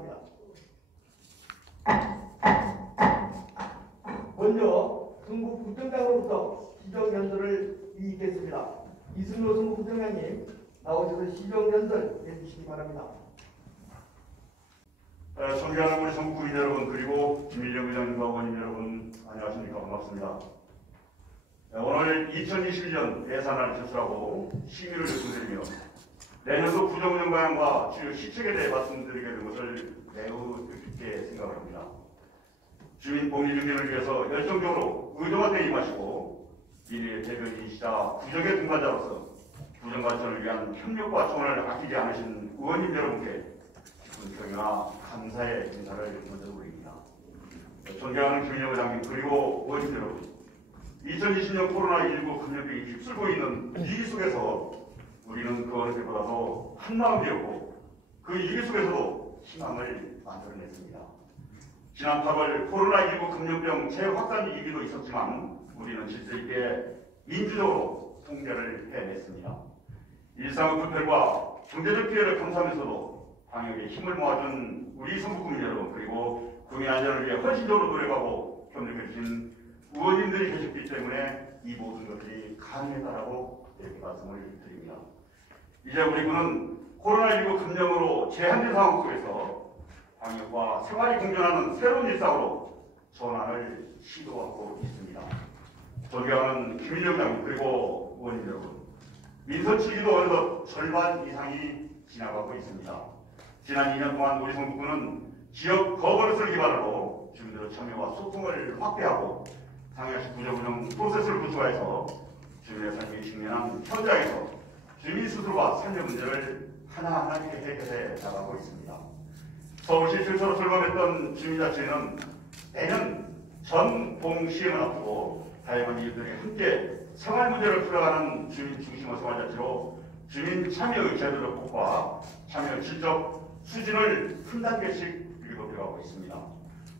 바랍니다. 먼저 성북구청장으로부터 시정연설을 이익했습니다. 이승로 성북구청장님 나오셔서 시정연설 해주시기 바랍니다. 존경하는 우리 성북구민 여러분, 그리고 김일영 의장님과 의원님 여러분, 안녕하십니까. 반갑습니다. 오늘 2021년 예산안을 제출하고 심의를 요청드리며 내년도 구정운영 방향과 주요 시책에 대해 말씀드리게 된 것을 매우 뜻깊게 생각합니다. 주민 복리 증진을 위해서 열정적으로 의정한테 임하시고 미래의 대변인이시자 구정의 동반자로서 구정 발전을 위한 협력과 조언을 아끼지 않으신 의원님 여러분께 깊은 경의와 감사의 인사를 먼저 드립니다. 존경하는 김일영 의장님, 그리고 의원님 여러분, 2020년 코로나19 감염병이 휩쓸고 있는 위기 속에서 우리는 그 어느 때보다도 한마음이었고 그 위기 속에서도 희망을 만들어냈습니다. 지난 8월 코로나19 감염병 재확산 위기도 있었지만 우리는 질서 있게 민주적으로 통제를 해냈습니다. 일상의 불편과 경제적 피해를 감수하면서도 방역에 힘을 모아준 우리 성북구민 여러분, 그리고 국민 안전을 위해 헌신적으로 노력하고 협력해주신 의원님들이 계셨기 때문에 이 모든 것들이 가능했다라고 이렇게 말씀을 드립니다. 이제 우리 군은 코로나19 감염으로 제한된 상황 속에서 방역과 생활이 공존하는 새로운 일상으로 전환을 시도하고 있습니다. 존경하는 김일영 장님, 그리고 의원님 여러분, 민선 7기도 어느덧 절반 이상이 지나가고 있습니다. 지난 2년 동안 우리 성북구는 지역 거버넌스를 기반으로 주민들의 참여와 소통을 확대하고 상향식 구조운영 프로세스를 구축해서 주민의 삶에 직면한 현장에서 주민 스스로가 삶의 문제를 하나하나 해결해 나가고 있습니다. 서울시 최초로 출범했던 주민자치회는 내년 전 시행을 앞두고 다양한 이유들이 함께 생활 문제를 풀어가는 주민 중심의 생활자치로 주민 참여의 제도적 폭과 참여 질적 수준을 한 단계씩 높여가고 있습니다.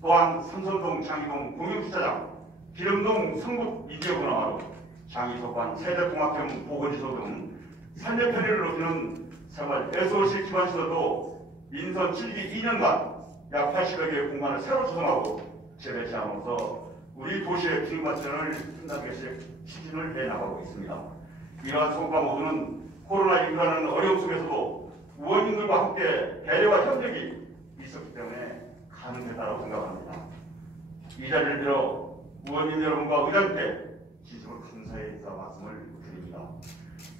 또한 삼선동, 장희동 공영주차장, 기름동 성북 민재군화로 장희석관, 세대통합형 보건지소 등 삶의 편의를 높이는 생활 SOC 기반시설도 민선 7기 2년간 약 80여 개의 공간을 새로 조성하고 재배치함으로써 우리 도시의 주민 발전을 한 단계씩 추진을 해나가고 있습니다. 이러한 성과 모두는 코로나19라는 어려움 속에서도 의원님들과 함께 배려와 협력이 있었기 때문에 가능했다고 생각합니다. 이 자리를 빌어 의원님 여러분과 의장님께 진심으로 감사의 인사 말씀을 드립니다.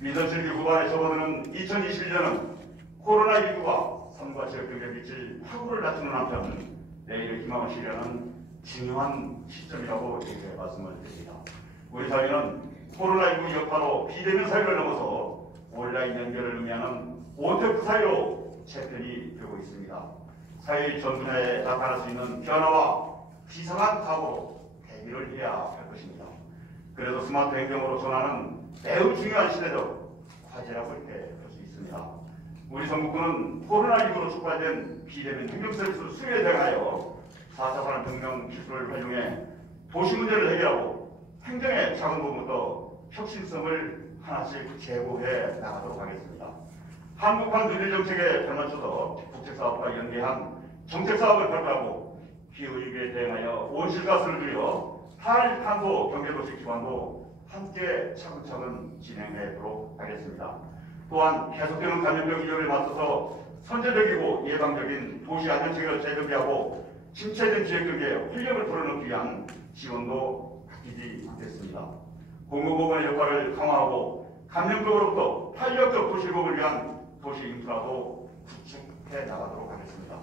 민선 7기 후반에 접어드는 2021년은 코로나19가 삶과 지역경제에 미칠 파고를 낮추는 한편 내일의 희망을 실현하는 중요한 시점이라고 이렇게 말씀을 드립니다. 우리 사회는 코로나19 여파로 비대면 사회를 넘어서 온라인 연결을 의미하는 온테크 사회로 재편이 되고 있습니다. 사회 전 분야에 나타날 수 있는 변화와 비상한 각오로 대비를 해야 할 것입니다. 그래서 스마트 행정으로 전환은 매우 중요한 시대적 과제라고 이렇게 할 수 있습니다. 우리 성북구는 코로나19로 촉발된 비대면 행정 서비스 수요에 대응하여 4차 산업혁명 기술을 활용해 도시 문제를 해결하고 행정의 작은 부분부터 혁신성을 하나씩 제고해 나가도록 하겠습니다. 한국판 누리 정책에 발맞춰서 국책사업과 연계한 정책사업을 발표하고 기후위기에 대응하여 온실가스를 줄여 탈탄소 경제도시 기반도 함께 차근차근 진행하도록 하겠습니다. 또한 계속되는 감염병 위협에 맞서서 선제적이고 예방적인 도시 안전체계를 재정비하고 침체된 지역경제에 활력을 불어넣기 위한 지원도 아끼지 않겠습니다. 공공보건의 역할을 강화하고 감염병으로부터 탄력적 도시회복을 위한 도시 인프라도 구축해 나가도록 하겠습니다.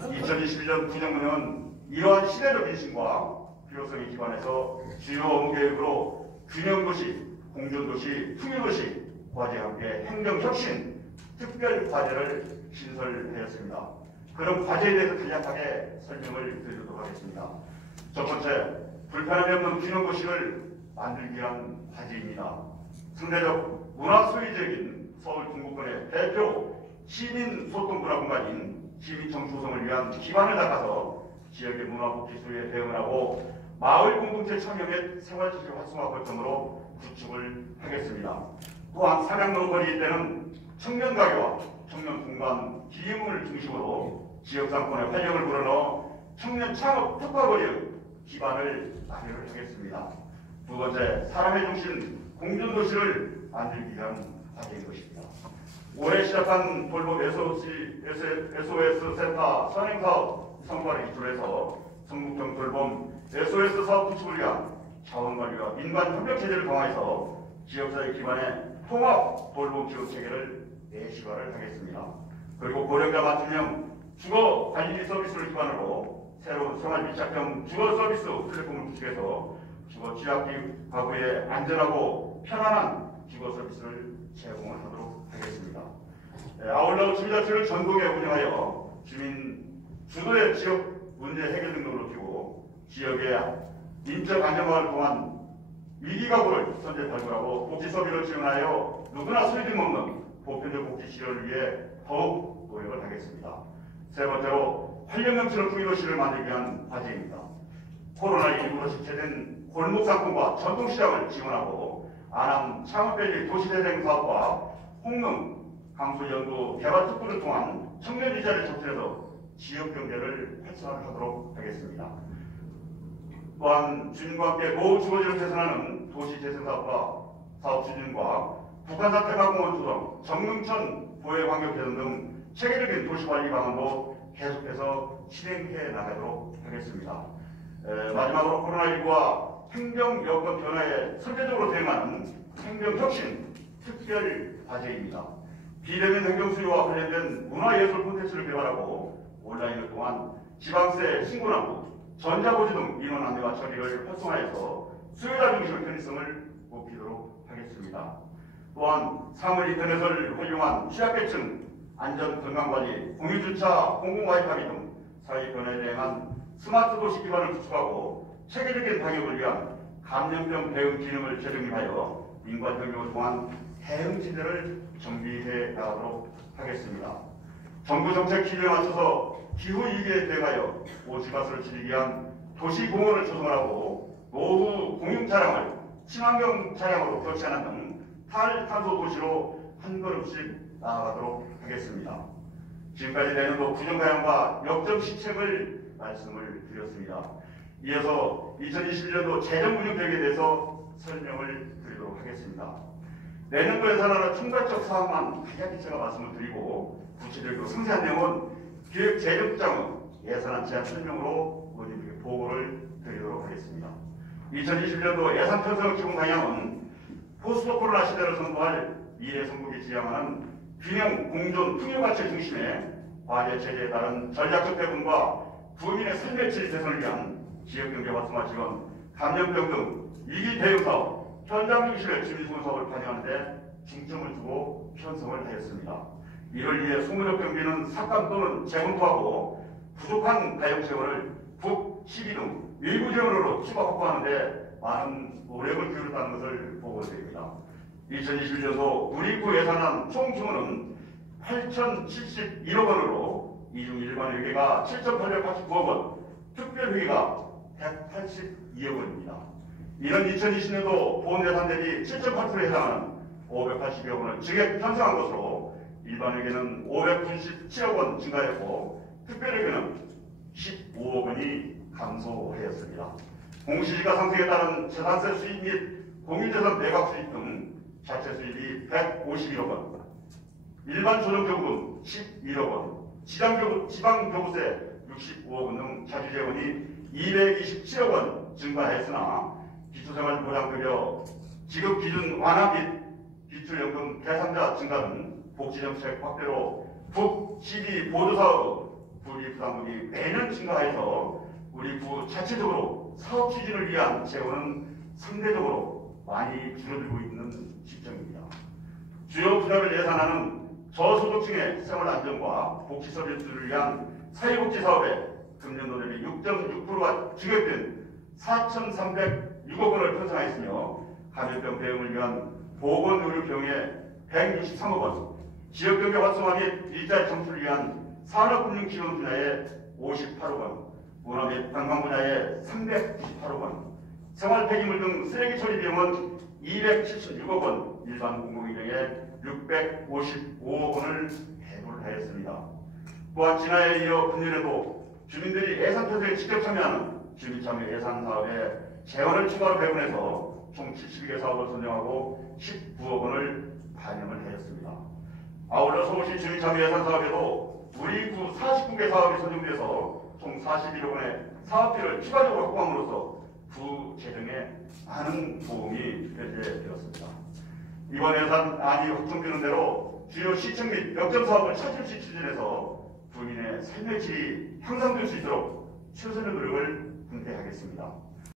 2021년 구정운영은 이러한 시대적 인식과 필요성에 기반해서 주요 업무 계획으로 균형도시, 공존도시, 풍요도시 과제와 함께 행정혁신 특별 과제를 신설하였습니다. 그런 과제에 대해서 간략하게 설명을 드리도록 하겠습니다. 첫 번째, 불편함이 없는 균형도시를 만들기 위한 과제입니다. 상대적 문화 소유적인 서울 동구권의 대표 시민소통 문화공간인 시민청 조성을 위한 기반을 닦아서 지역의 문화복지 수요에 대응을 하고 마을 공동체 참여 및 생활지식 활성화 거점으로 구축을 하겠습니다. 또한 삼양로 거리일 때는 청년가게와 청년 공간 기금을 중심으로 지역 상권의 활력을 불어넣어 청년 창업 특화거리의 기반을 마련을 하겠습니다. 두 번째, 사람의 중심 공존도시를 만들기 위한 과제인 것입니다. 올해 시작한 돌봄 SOS 센터 선행사업 성과를 기초해서 성북형 돌봄 SOS 사업 구축을 위한 자원관리와 민관협력체제를 강화해서 지역사회 기반의 통합 돌봄 지원체계를 내시화를 하겠습니다. 그리고 고령자 맞춤형 주거 관리 서비스를 기반으로 새로운 생활밀착형 주거 서비스 플랫폼을 구축해서 주거 취약 가구의 안전하고 편안한 주거 서비스를 제공을 하도록 하겠습니다. 아울러 주민자치를 전국에 운영하여 주민 주도의 지역 문제 해결 능력을 높이고 지역의 인적 안정화를 통한 위기 가구를 선제 발굴하고 복지 서비스를 지원하여 누구나 소외됨 없는 보편적 복지 실현을 위해 더욱 노력을 하겠습니다. 세 번째로 활력 넘치는 풍요도시를 만들기 위한 과제입니다. 코로나19로 실체된 골목상권과 전통시장을 지원하고 안암 창업밸리 도시대생 사업과 홍릉 강수연구 개발특구를 통한 청년 일자리를 촉진해서 지역경제를 활성화하도록 하겠습니다. 또한 주민과 함께 노후 주거지를 개선하는 도시재생사업과 사업 추진과 북한산 태화공원 조성, 정릉천 보행환경 개선 등 체계적인 도시관리 방안도 계속해서 실행해 나가도록 하겠습니다. 마지막으로 코로나19와 행정 여건 변화에 선제적으로 대응하는 행정혁신 특별 과제입니다. 비대면 행정 수요와 관련된 문화예술 콘텐츠를 개발하고 온라인을 통한 지방세 신고납부, 전자고지 등 민원 안내와 처리를 활성화해서 수요자 중심의 편의성을 높이도록 하겠습니다. 또한 사물 인터넷을 활용한 취약계층 안전 건강관리, 공유주차, 공공 와이파이 등 사회 변화에 대응한 스마트 도시 기반을 구축하고 체계적인 방역을 위한 감염병 대응 기능을 재정립하여 민관 협력을 통한 대응지대를 정비해 나가도록 하겠습니다. 정부 정책 기조에 맞춰서 기후 위기에 대응하여 오지가스를 줄이기 위한 도시공원을 조성하고 노후 공용 차량을 친환경 차량으로 교체하는 등 탈탄소 도시로 한 걸음씩 나아가도록 하겠습니다. 지금까지 내년도 부정가양과 역점 시책을 말씀을 드렸습니다. 이어서 2021년도 재정 운영 계획에 대해서 설명을 드리도록 하겠습니다. 내년도 예산안은 총괄적 사항만 간략히 제가 말씀을 드리고 구체적으로 상세한 내용은 기획재정부장의 예산안 제안 설명으로 의원님께 보고를 드리도록 하겠습니다. 2021년도 예산 편성 기본 방향은 포스트 코로나 시대를 선도할 미래 성국이 지향하는 균형, 공존, 풍요가치 중심의 과제체제에 따른 전략적 배분과 국민의 삶의 질 개선을 위한 지역경제 활성화 지원, 감염병 등 위기 대응 사업, 현장 중심의 주민수호 사업을 반영하는 데 중점을 두고 편성을 하였습니다. 이를 위해 소모적 경비는 삭감 또는 재검토하고 부족한 가용 재원을 국, 시기 등 외부 재원으로 추가 확보하는 데 많은 노력을 기울였다는 것을 보고드립니다. 2021년도 우리구 예산안 총 규모는 8,071억 원으로 이중 일반 회계가 7,889억 원, 특별회계가 182억 원입니다. 이는 2020년도 본 예산 대비 7.8%에 해당하는 580여 원을 증액 편성한 것으로 일반 회계는 597억 원 증가했고 특별회계는 15억 원이 감소하였습니다. 공시지가 상승에 따른 재산세 수입 및 공유재산 매각 수입 등 자체 수입이 151억 원, 일반 조정교부금 11억 원, 지방교부세 65억 원 등 자주재원이 227억 원 증가했으나 기초생활보장급여 지급 기준 완화 및 기초연금 대상자 증가 등 복지정책 확대로 국, 시비 보조사업 분리 부담금이 매년 증가해서 우리 구 자체적으로 사업 추진을 위한 재원은 상대적으로 많이 줄어들고 있는 시점입니다. 주요 분야별 예산안은 저소득층의 생활 안정과 복지 서비스를 위한 사회복지 사업에 금년도 대비 6.6%가 증액된 4,306억 원을 편성하였으며 감염병 대응을 위한 보건의료병에 163억 원, 지역경제 활성화 및 일자리 창출을 위한 산업금융지원 분야에 58억 원, 문화 및 관광 분야에 398억 원, 생활 폐기물 등 쓰레기 처리 비용은 276억 원, 일반 공공위원회에 655억 원을 배분을 반영을 하였습니다. 또한 지난해에 이어 금년에도 주민들이 예산 편성에 직접 참여하는 주민참여 예산 사업에 재원을 추가로 배분해서 총 72개 사업을 선정하고 19억 원을 반영을 하였습니다. 아울러 서울시 주민참여 예산 사업에도 우리 구 49개 사업이 선정돼서 총 41억 원의 사업비를 추가적으로 확보함으로써 구 재정에 많은 도움이 되었습니다. 이번 예산안이 확정되는 대로 주요 시청 및 역점 사업을 차질없이 추진해서 국민의 삶의 질이 향상될 수 있도록 최선의 노력을 다하겠습니다.